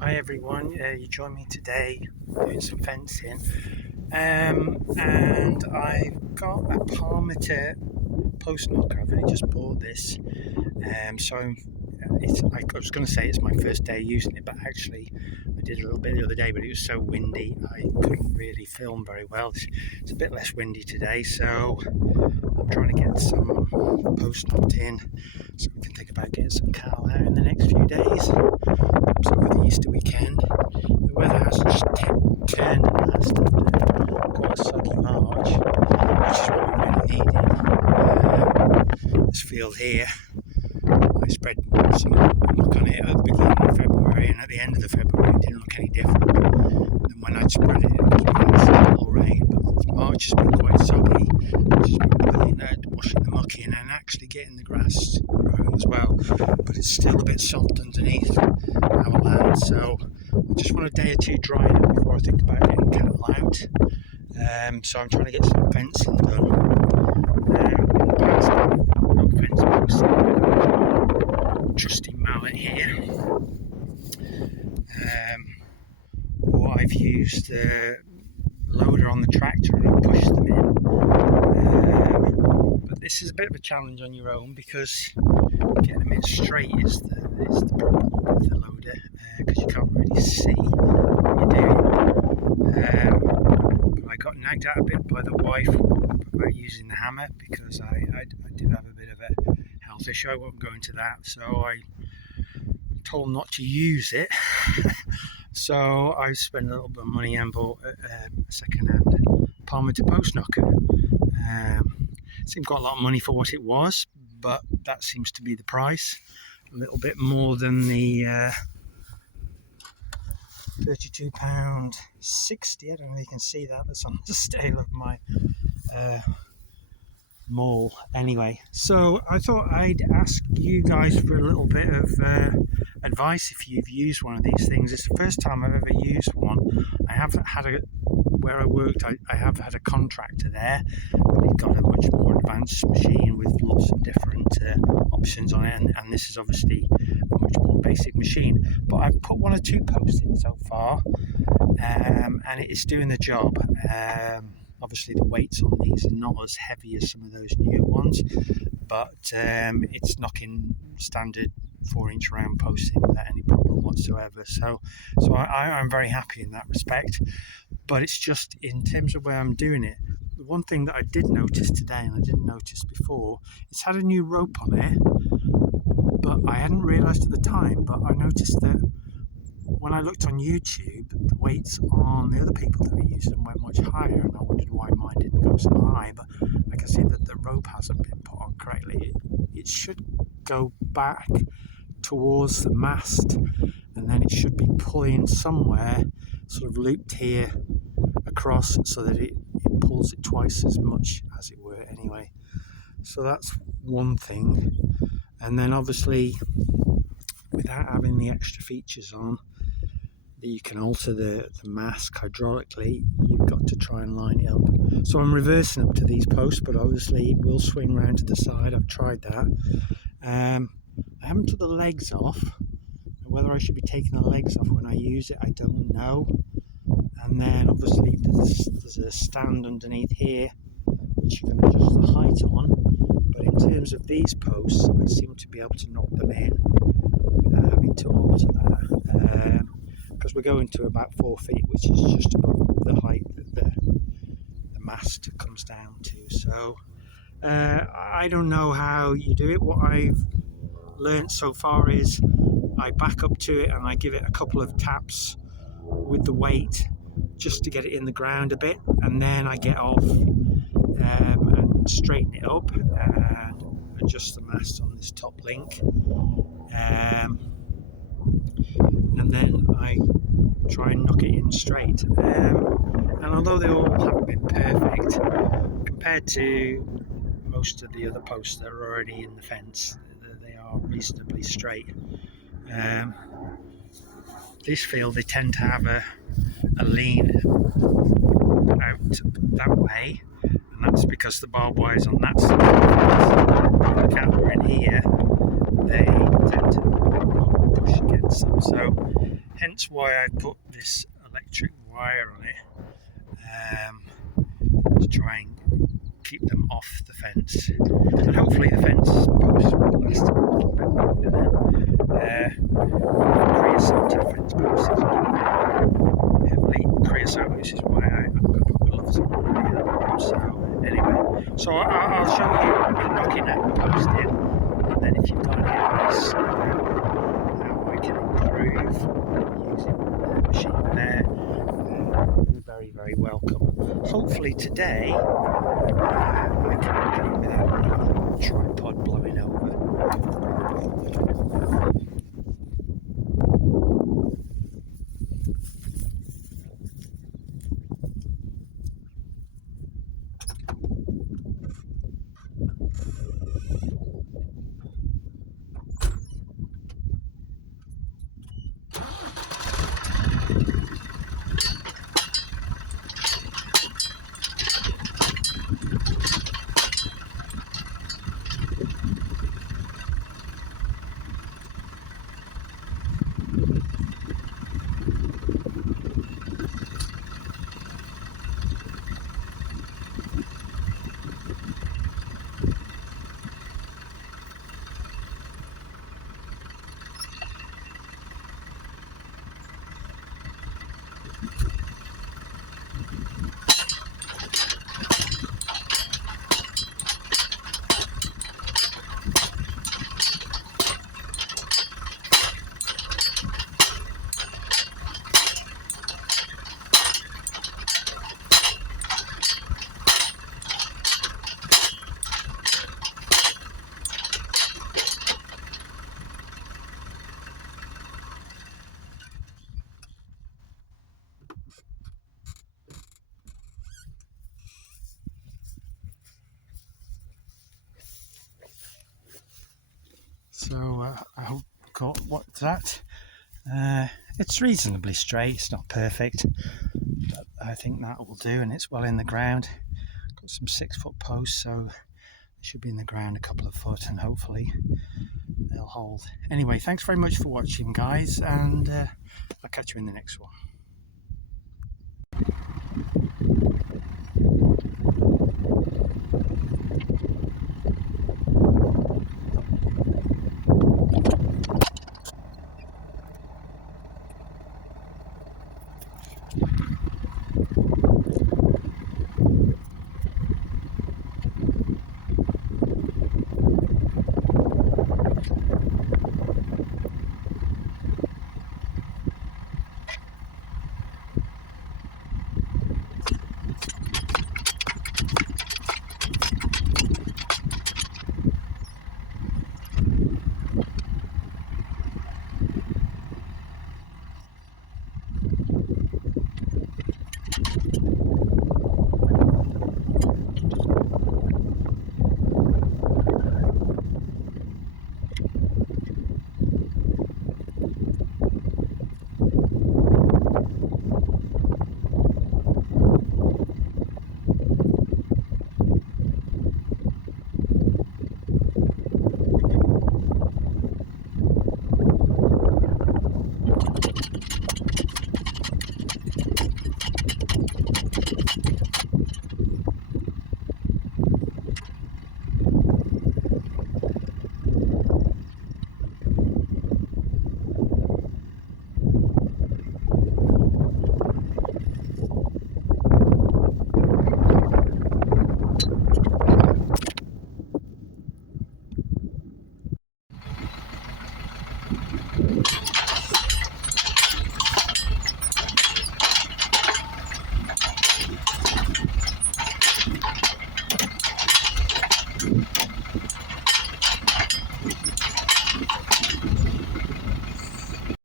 Hi everyone, you join me today doing some fencing, and I've got a Parmiter post knocker. I've only just bought this, so I was going to say it's my first day using it, but actually I did a little bit the other day, but it was so windy I couldn't really film very well. It's a bit less windy today, so I'm trying to get some post knocked in so we can think about getting some cattle out in the next few days. So over the Easter weekend, the weather has just turned last after quite a soggy March, which is what we really needed. This field here, I spread some muck on it at the beginning of February, and at the end of the February it didn't look any different than when I'd spread it because we had some little rain. But March has been quite soggy, which has been brilliant at washing the muck in and actually getting the grass growing as well. But it's still a bit soft underneath our land, so I just want a day or two drying it before I think about getting cattle out. So I'm trying to get some fencing done. In the past, no fence posts. Trusty mallet here, or I've used a loader on the tractor and I've pushed them in. But this is a bit of a challenge on your own because getting them in straight is the problem with the loader, because you can't really see what you're doing. But I got nagged out a bit by the wife about using the hammer because I do have a bit of a health issue. I won't go into that, so I told not to use it. So I spent a little bit of money and bought a second-hand Parmiter post knocker. Seemed quite a lot of money for what it was, but that seems to be the price. A little bit more than the £32.60. I don't know if you can see that. That's on the scale of my mall. Anyway, so I thought I'd ask you guys for a little bit of advice if you've used one of these things. It's the first time I've ever used one. I have had where I worked, I have had a contractor there, but he's got a much more advanced machine with lots of different options on it, and this is obviously a much more basic machine. But I've put one or two posts in so far, and it is doing the job. Obviously the weights on these are not as heavy as some of those newer ones, but it's knocking standard 4-inch round posts in without any problem whatsoever. So I'm very happy in that respect. But it's just in terms of where I'm doing it. The one thing that I did notice today, and I didn't notice before, it's had a new rope on it, but I hadn't realised at the time. But I noticed that when I looked on YouTube, the weights on the other people that were using them went much higher, and I wondered why mine didn't go so high. But I can see that the rope hasn't been put on correctly. It should go back towards the mast, and then it should be pulling somewhere, sort of looped here across, so that it pulls it twice as much, as it were, anyway. So that's one thing. And then obviously, without having the extra features on, that you can alter the mask hydraulically, you've got to try and line it up. So I'm reversing up to these posts, but obviously it will swing round to the side. I've tried that. I haven't took the legs off. Whether I should be taking the legs off when I use it, I don't know. And then obviously there's a stand underneath here which you can adjust the height on. But in terms of these posts, I seem to be able to knock them in without having to alter that. Because we're going to about 4 feet, which is just above the height that the mast comes down to. So I don't know how you do it. What I've learnt so far is I back up to it and I give it a couple of taps with the weight just to get it in the ground a bit, and then I get off and straighten it up and adjust the mast on this top link, and then I try and knock it in straight. And although they all haven't been perfect compared to most of the other posts that are already in the fence, they are reasonably straight. This field, they tend to have a lean out that way, and that's because the barbed wires on that side of the cattle are in here, they tend to push against them. So hence why I put this electric wire on it, to try and keep them off the fence, and hopefully the fence posts will last a little bit longer then. Creosote fence posts is heavily creosote, which is why I've got to put gloves on. So anyway, so I'll show you knocking that post in, and then if you've got any advice how I can improve using the machine there, you're very, very welcome. Hopefully today I can do it without the tripod blowing over. So I hope you caught what's that. It's reasonably straight, it's not perfect, but I think that will do, and it's well in the ground. Got some 6-foot posts, so they should be in the ground a couple of foot, and hopefully they'll hold. Anyway, thanks very much for watching, guys, and I'll catch you in the next one.